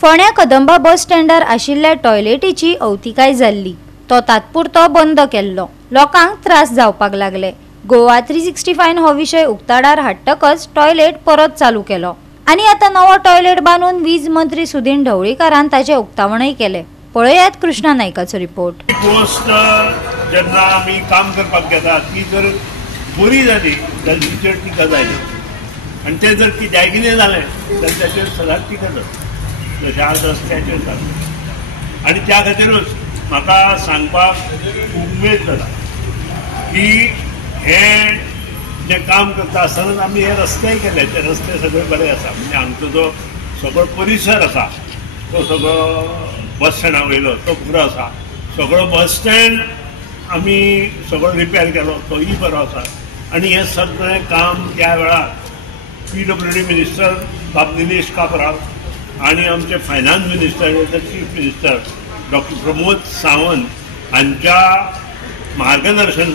फोण्या कदंबा बस स्टँडार आशिल्ल्या टॉयलेटीची अवतिकाय जाल्ली। तो तात्पुरतो बंद केल्लो। लोकांक त्रास जावपाक लागले। गोवा 365 हो विषय उक्ताडार हाडटकच टॉयलेट परत चालू केलो आणि आता नवो टॉयलेट बांदून वीज मंत्री सुदीन ढवळीकारान ताचे उक्तावणय केले। पळयात कृष्णा नायकाचो रिपोर्ट। पोस्ट जेन्ना आमी काम करपाक घेता ती जर बरी जाली जाल्यार तिचेर टिका जायना आनी तें जर कित्याकितें जालें जाल्यार ताचेर सदांच टिका जाता। जशें आज रस्त्याचेर जाता आनी त्या खातीरूच म्हाका सांगपाक उमेद जाता की हे जे काम करता आसतनाच आमी हे रस्तेय केले। ते रस्ते सगळे बरे आसा, म्हणजे हांगचो जो सगळो परिसर आसा तो सगळो बस स्टँडा वयलो तो बरो आसा। सगळो बस स्टँड आमी सगळो रिपेर केलो तोय बरो आसा आनी हे सगळें काम त्या वेळार PWD मिनिस्टर बाब निलेश काब्राल आणि आमचे finance minister chief minister doctor Pramod Sawant हांच्या मार्गदर्शन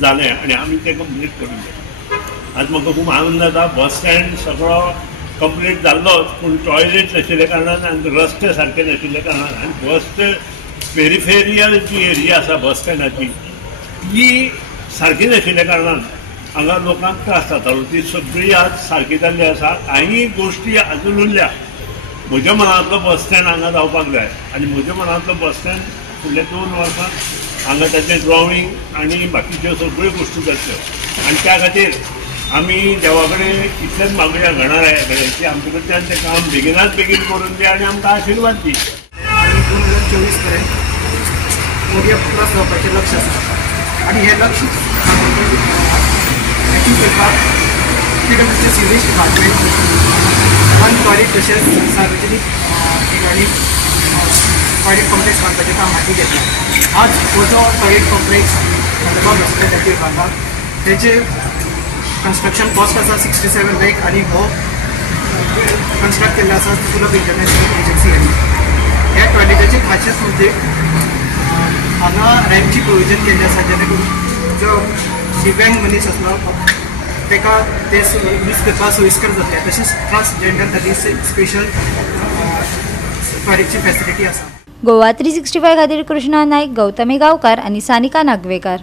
जालें आनी आमी तें कंप्लीट करून दिलें। आज म्हाका खूब आनंद जाता। बस स्टँड सगळो कंप्लीट जाल्लोच, पूण टॉयलेट नाशिल्ल्या कारणान आनी रस्ते सारके नाशिल्ल्या कारणान आनी बस पेरिफेरियल जी एरिया आसा बस स्टँडाची ती सारकी नाशिल्ल्या कारणान हांगा लोकांक त्रास जातालो। ती सगळी आज सारकी जाल्ली आसा। काही गोश्टी अजून उरल्या। म्हज्या मनांतलो बस स्टँड हांगा जावपाक जाय आनी म्हज्या मनांतलो बस स्टँड फुडल्या 2 वर्सां हांगा ताचें ड्रॉईंग आनी बाकीच्यो सगळ्यो गोश्टी करच्यो आनी त्या खातीर आमी देवा कडेन इतलेंच मागुया गणराया कडेन की आमचे कडच्यान तें काम बेगिनाच बेगीन करून दी आनी आमकां आशिर्वाद दी। 2024 पर्यंत मोदी प्लस जावपाचें लक्ष आसा आनी हें लक्ष अचीव करपाक PWDचे सिव्हिल डिपार्टमेंट वन टॉयलेट तशेंच सार्वजनीक ठिकाणी टॉयलेट कॉम्प्लेक्स बांदपाचें काम हाती घेतलां। आज हो जो टॉयलेट कॉम्प्लेक्स कदंबा बस स्टँडाचेर बांदला तेचे कन्स्ट्रक्शन कॉस्ट आसा 67 लाख आनी हो कन्स्ट्रक्ट केल्लो आसा सुलभ इंटरनॅशनल एजन्सी हांणी। ह्या टॉयलेटाची खासियत म्हणजे हांगा रॅम्पची प्रोविजन केल्ली आसा, जेणे करून जो दिव्यांग मनीस आसलो तेका ते यूज करपाक सोयीस्कर जातलें। तशेंच ट्रान्सजेंडर खातीर स्पेशल टॉयलेटची फॅसिलिटी आसा। गोवा 365 खातीर कृष्णा नायक, गौतमी गांवकार आनी सानिका नागवेकार।